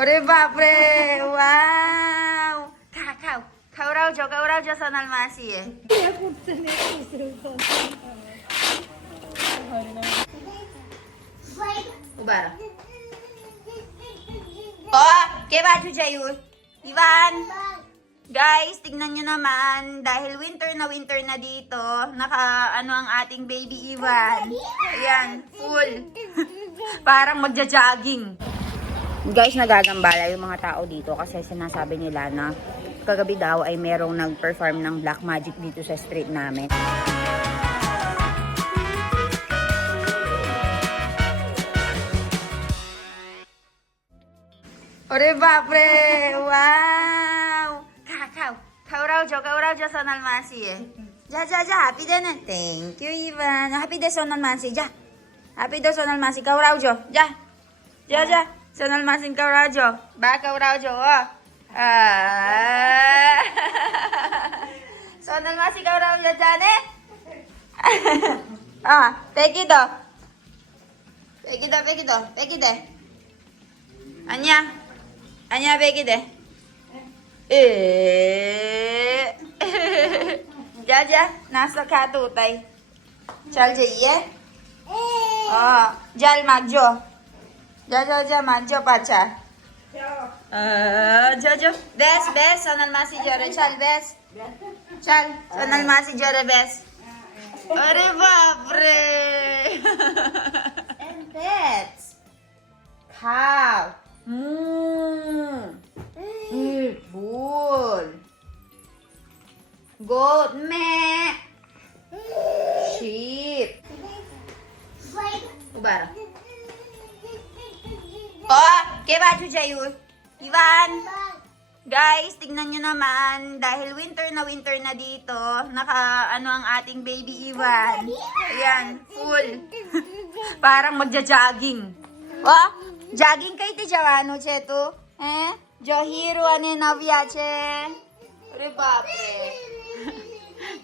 अरे बापरे वाव खवरावजो सोनल मासी आहे. uba ra. Oh, ke baju Jayul? Ivan. Guys, tignan nyo naman, dahil winter na dito, naka ano ang ating baby Ivan. Ayan, full. Parang magja-jogging. Guys, nagagambala yung mga tao dito kasi sinasabi nila na kagabi daw ay merong nag-perform ng black magic dito sa street namin. अरे बापरे वाव खवरावजो सोनल मासी आहे. जा हॅपी दे ना. Thank you even. Happy दे सोनल मासी. जा हॅपी दे सोनल मासी. खवरावजो. जा सोनल मासी खवरावजो. बा खवरावजो. सोनल मासी खवरावजो जाने. पेकी दे. Anya begi deh. जा नाश्ता खा तो होता ही. चल जाइए. जल मागजो. जा मागजो पाचा. जो बेस सोनल मासी जोरे. चल बेस. चल सोनल मासी जोरे बेस. अरे बाप रे. And that's cow. Bull. Goat. Meh. Sheep. Ubara. Oh, ke baju Jayul? Ivan. Guys, tignan nyo naman, dahil winter na dito, naka ano ang ating baby Ivan. Ayan, full. Parang magja-jogging. Oh, jogging kay ti jawano che to. Jo hero ane navya che. अरे बापरे.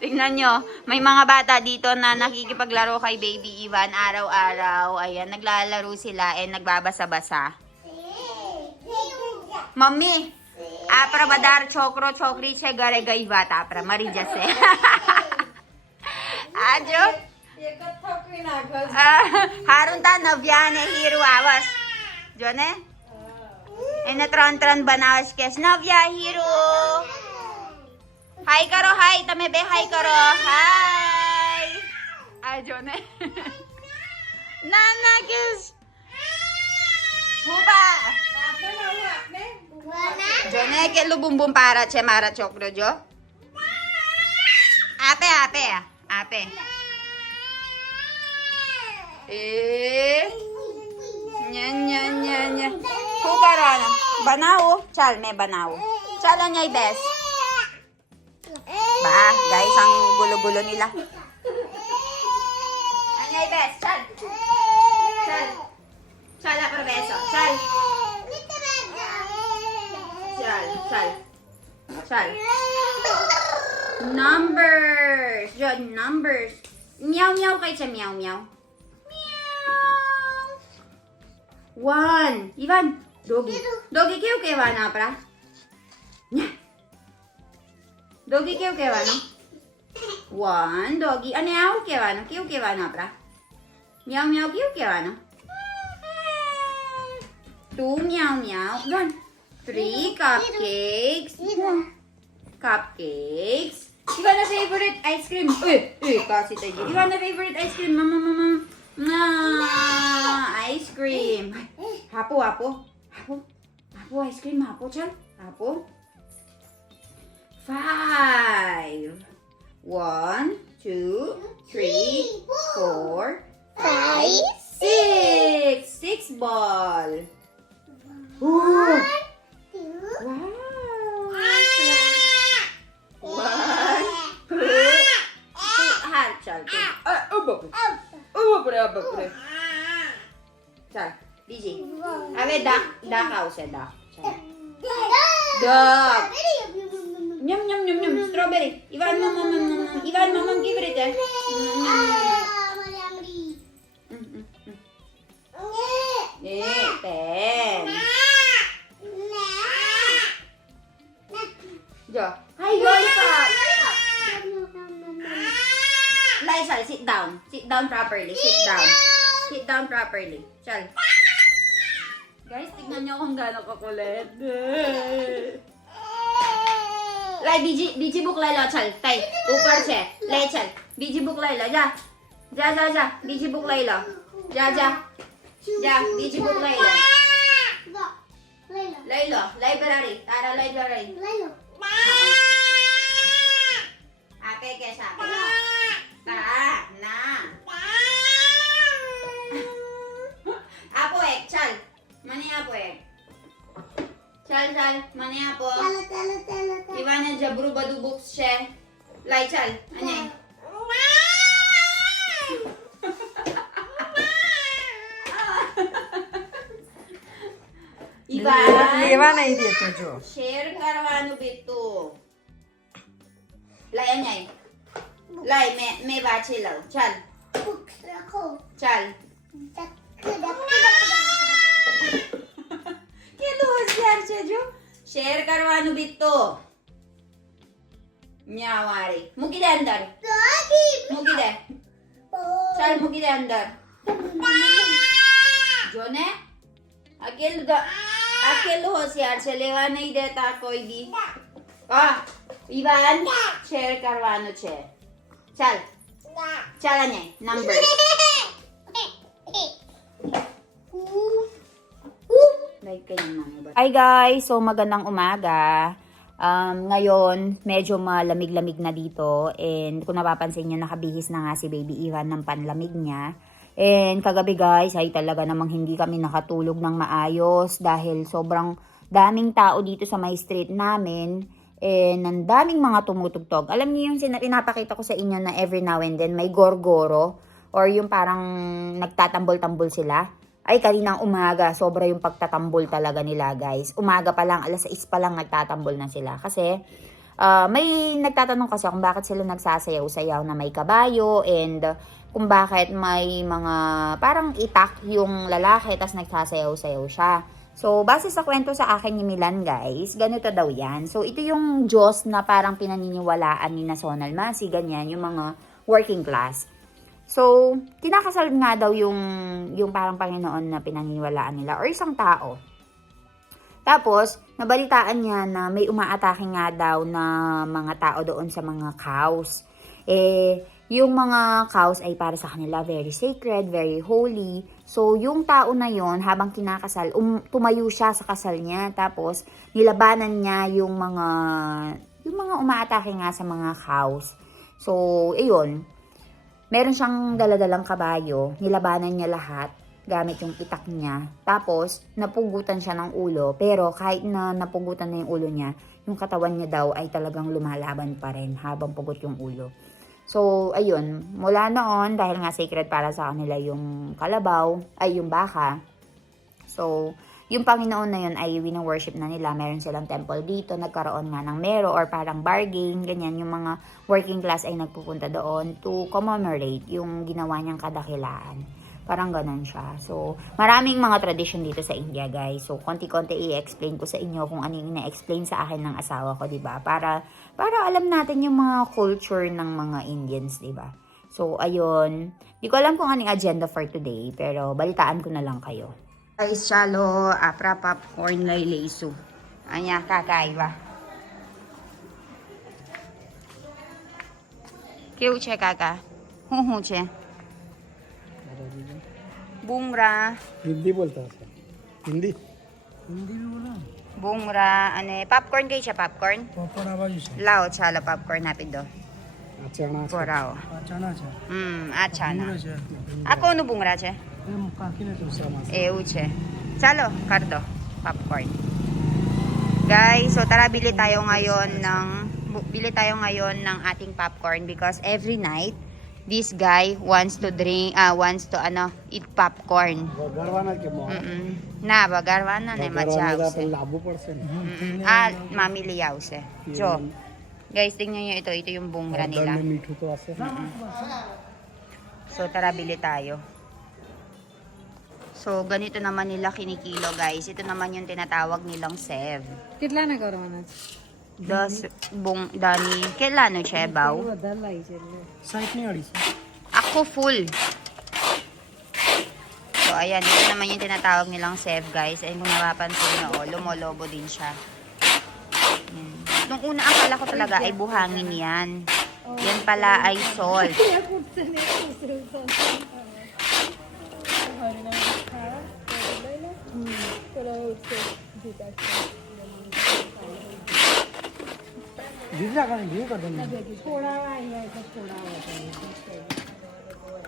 Tingnan nyo, may mga bata dito na nakikipaglaro kay baby Ivan araw-araw. Ayan, naglalaro sila nagbabasa-basa. Mami, apra badar chokro chokri che gare gai बात apra मरी जैसे. आजो हारून ता नव्याने हिरो आवाज जो ने ત્રણ બનાવશ કે નવ્યા હીરો. હાય કરો. હાય તમે બે હાય કરો. હાય આજો ને નાના કિસ હુબા જો ને કેટલું બૂમ બૂમ પારા છે મારા છોકરો. જો આપે nya Hubarana. Banao. Chal, may banao. Chal, anyay bes. Ba, guys, ang gulo-gulo nila. Anyay bes. Chal. Chal, apro beso. Chal. Numbers. John, numbers. Meow kay siya. Meow. 1. Ivan. Doggy કેવું કહેવાનું આપડા? ડોગી કેવું કહેવાનું? 1 ડોગી. અને આવું કહેવાનું. કેવું કહેવાનું આપડા? મ્યાઉ કેવું કહેવાનું? 2 મ્યાઉ. 1 3 cupcakes. Ivan na favorite ice cream. Kasi tayo. Ivan na favorite ice cream. Mama. Ice cream. Hapo ice cream. Hapo chan. Hapo. 5. 1, 2, 3, 4, 5, 6. 6 ball. Wow. 1, 2. Heart chal. Bapak. Chal. DJ. Ave duck house है duck. Duck. Nyam. Strawberry. Ivan mamam favorite है. Pen. sit down. Sit down properly. Sit down. Sit down properly. Chal. Guys, tignan niyo kung gaano kakulit. Lai, बीजी बुक ले लो चल ताई ऊपर से ले चल बीजी बुक ले लो जा जा जा जा बीजी बुक ले लो जा जा जा बीजी बुक ले लो ले लो लाइब्रेरी तारा लाइब्रेरी आके कैसा ता ना आपो एक चल मनी आपो एक ચાલ ચાલ મને આપો ઈવાને જબરું બધું બુક્સ છે લઈ ચાલ અને ઈવાન લેવા નહીં દેતો જો શેર કરવાનું બીતું લઈ અહીંયા લઈ મેં વાંચી લઉં ચાલ ચાલ કેટલું હોશિયાર છે જો શેર કરવાનું બીતો ન્યાવાળી મૂકી દે અંદર મૂકી દે ચાલ મૂકી દે અંદર જો ને અકેલું હોશિયાર છે લેવા નહીં દેતા કોઈ દી ઈવાન શેર કરવાનું છે ચાલ ચાલ અહીંયા number Hi guys! So magandang umaga. Ngayon, medyo malamig-lamig na dito. And kung napapansin nyo, nakabihis na nga si Baby Ivan ng panlamig niya. And kagabi guys, ay talaga namang hindi kami nakatulog ng maayos. Dahil sobrang daming tao dito sa may street namin. And ang daming mga tumutugtog. Alam niyo yung pinapakita ko sa inyo na every now and then may gorgoro. Or yung parang nagtatambol-tambol sila. Ay, kaninang umaga, sobra yung pagtatambol talaga nila, guys. Umaga pa lang, alas 6 pa lang nagtatambol na sila. Kasi, may nagtatanong kasi kung bakit sila nagsasayaw-sayaw na may kabayo and kung bakit may mga parang itak yung lalaki tas nagsasayaw-sayaw siya. So, base sa kwento sa akin ni Milan, guys, ganito daw yan. So, ito yung Diyos na parang pinaniniwalaan ni Nasonal Masi, ganyan, yung mga working class. So, kinakasal nga daw yung parang Panginoon na pinaniniwalaan nila or isang tao. Tapos, nabalitaan niya na may umaatake nga daw na mga tao doon sa mga cows. Yung mga cows ay para sa kanila very sacred, very holy. So, yung tao na yon habang kinakasal, tumayo siya sa kasal niya. Tapos, nilabanan niya yung mga umaatake nga sa mga cows. So, ayun. Meron siyang daladalang kabayo, nilabanan niya lahat gamit yung itak niya. Tapos, napugutan siya ng ulo. Pero kahit na napugutan na yung ulo niya, yung katawan niya daw ay talagang lumalaban pa rin habang pugot yung ulo. So, ayun. Mula noon, dahil nga sacred para sa kanila yung kalabaw, ay yung baka. So, yung Panginoon na yun ay wino-worship na nila. Meron silang temple dito, nagkaroon nga ng mero or parang bargain, ganyan. Yung mga working class ay nagpupunta doon to commemorate yung ginawa niyang kadakilaan. Parang ganun siya. So, maraming mga tradition dito sa India, guys. So, konti-konti i-explain ko sa inyo kung ano yung ina-explain sa akin ng asawa ko, diba? Para alam natin yung mga culture ng mga Indians, diba? So, ayun. Di ko alam kung anong agenda for today, pero balitaan ko na lang kayo. Guys, chalo, apra popcorn lay lesu. Anya, kakaiba. Keu che kaka? Hu che. Bungra. Hindi बोलता है हिंदी हिंदी भी बोला Bungra, ane, popcorn kayo siya, popcorn? Popcorn आवाज से Lao, chalo, popcorn natin do. अचाना Porao. अचाना છે Acha na. છે Ako no bungra che? એમ કાકીને દૂસરા માં EU che. Chalo, karto, popcorn. Guys, so tara bili tayo ngayon ng ating popcorn because every night this guy wants to eat popcorn. વઘારવાના કે મો ના વગાડવાના ને મજા આવશે. લાવવું પડશે ને Mamili આવશે. જો. Guys, tingnan nyo ito. Ito yung bungra nila. મીઠું તો હશે So, tara bili tayo. So, ganito naman nila kinikilo, guys. Ito naman yung tinatawag nilang sev. કેટલા ના કરવાના છે 10 dani. Kailan no, Chebaw? વધારે લાગી છે એટલે સાઈઠ ની અઢી Ako ko full. So, ayan. Ito naman yung tinatawag nilang Sev, guys. Ayun, kung napapansin nyo, oh, lumolobo din siya. Ayan. Nung una, akala ko talaga ay buhangin yan. Yan pala ay salt.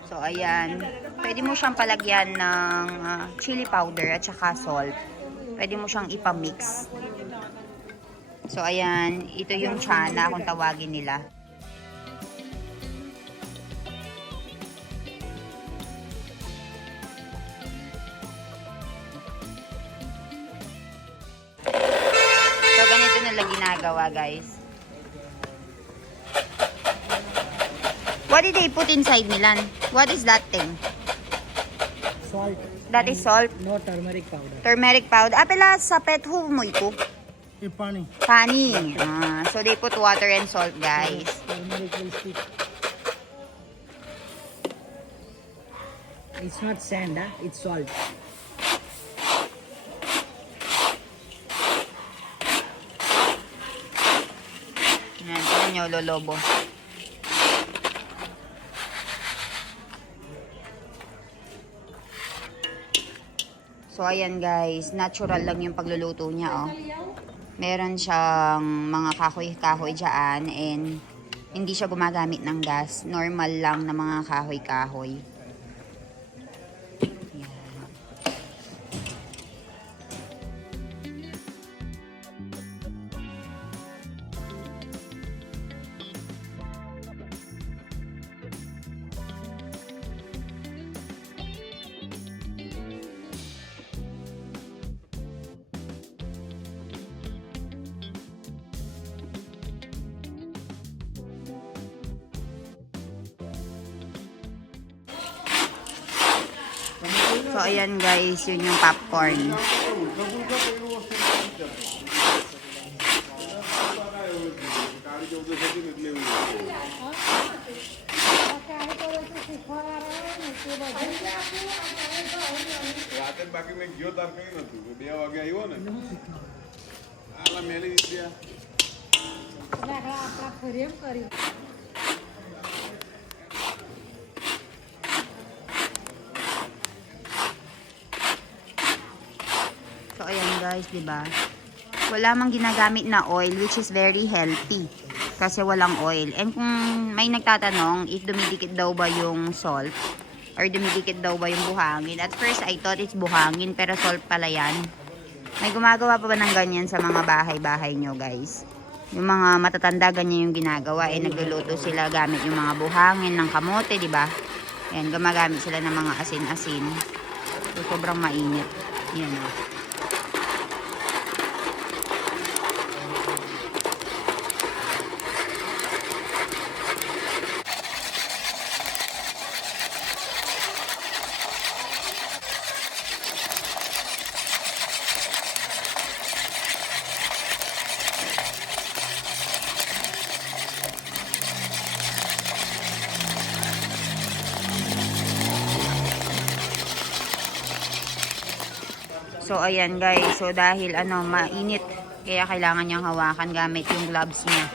So, ayan. Pwede mo siyang palagyan ng chili powder at saka salt. Pwede mo siyang ipamix. So, ayan. Ito yung chana kung tawagin nila. So, ganito nila ginagawa, guys. What did they put inside, Milan? What is that thing? Salt. That is salt. No turmeric powder. Turmeric powder. Apela sa pet who mo ito? ये पानी. Pani. So they put water and salt, guys. Turmeric will stick. It's not sand, it's salt. Yan, tignan nyo, lolobo. So, ayan guys, natural lang yung pagluluto niya, oh. Meron siyang mga kahoy-kahoy dyan and hindi siya gumagamit ng gas. Normal lang na mga kahoy-kahoy. Yan. So, ayan guys, yun yung popcorn. રાતે બાકી મેં ગયો તાર કઈ નતું 2 વાગે આવ્યો ને આલા મેલી દીધા So, ayan guys, diba? Wala mang ginagamit na oil, which is very healthy. Kasi walang oil. And kung may nagtatanong if dumidikit daw ba yung salt, or dumidikit daw ba yung buhangin. At first, I thought it's buhangin, pero salt pala yan. May gumagawa pa ba ng ganyan sa mga bahay-bahay nyo, guys? Yung mga matatanda, ganyan yung ginagawa. Eh, nagluluto sila gamit yung mga buhangin ng kamote, diba? Yan, gumagamit sila ng mga asin-asin. So, sobrang mainit. Yan, o. So, ayan guys. So, dahil mainit, kaya kailangan niyang hawakan gamit yung gloves niya.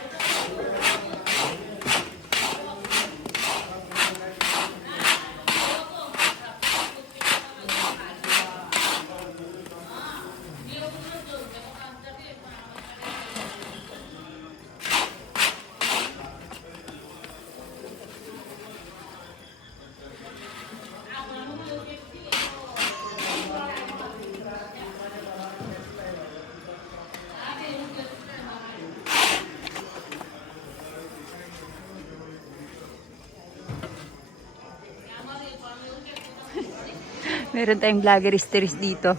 Meron tayong vloggeristeriz dito.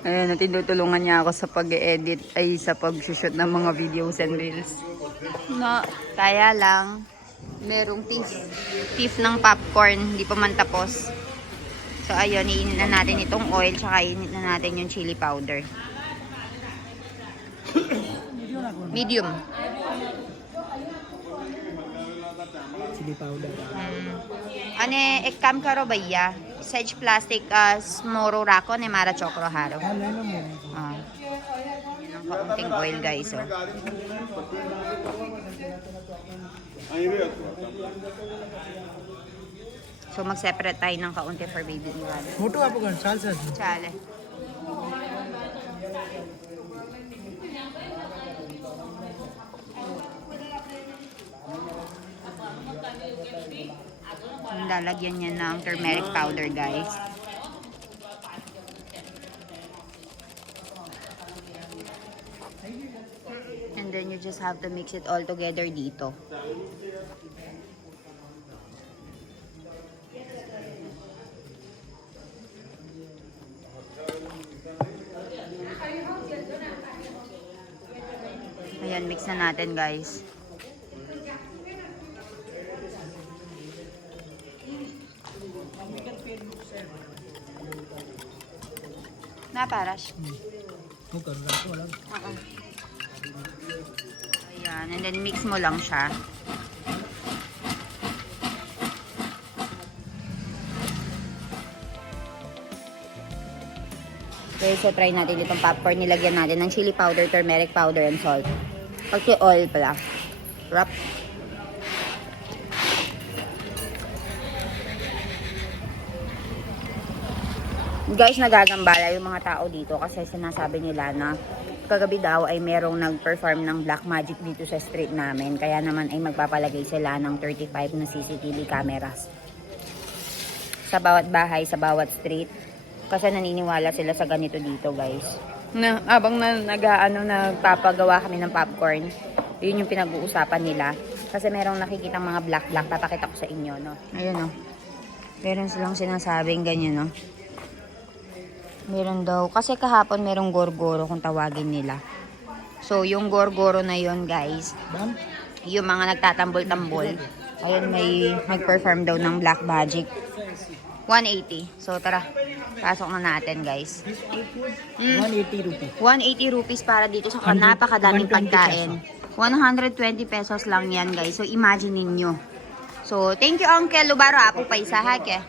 Ayan, tinutulungan niya ako sa pag-edit ay sa pag-shoot ng mga videos and reels. No, kaya lang merong thief ng popcorn, hindi pa man tapos. So ayun, iinit na natin itong oil, tsaka iinit na natin yung chili powder. Medium. chili powder. Ane ekam karo bhaiya sej plastic smoro rako ne mara chokro haro. Ano mo? Yan ang kaunting oil guys oh. અહીં રહ્યો હતો. So mag-separate tayo ng kaunti for baby Iwan. મોટું આપો કણ ચાલશે જ. Chale. Lalagyan niya ng turmeric powder guys. And then you just have to mix it all together dito. Ayan, mix na natin guys. Na paras. હું કરું રાખો અલગ. Ayan, and then mix mo lang siya. Okay, so try natin itong popcorn. Nilagyan natin ng chili powder, turmeric powder, and salt. Pagki oil pala. Wrap. Guys, nagagambala yung mga tao dito kasi sinasabi nila na kagabi daw ay merong nag-perform ng black magic dito sa street namin. Kaya naman ay magpapalagay sila ng 35 na CCTV cameras sa bawat bahay, sa bawat street. Kasi naniniwala sila sa ganito dito, guys. Na abang nagpapagawa kami ng popcorn, yun yung pinag-uusapan nila. Kasi merong nakikitang mga black. Papakita ko sa inyo, no? Ayun, no? Meron silang sinasabing ganyan, no? Meron daw. Kasi kahapon merong gorgoro kung tawagin nila. So, yung gorgoro na yun, guys, yung mga nagtatambol-tambol, ayun, may nag-perform daw ng black magic. 180. So, tara. Pasok na natin, guys. 180 rupees. 180 rupees para dito sa napakadaming 120 pagkain. 120 pesos lang yan, guys. So, imagine ninyo. So, thank you, Uncle Lubaro. Apo paisa, ha, ke?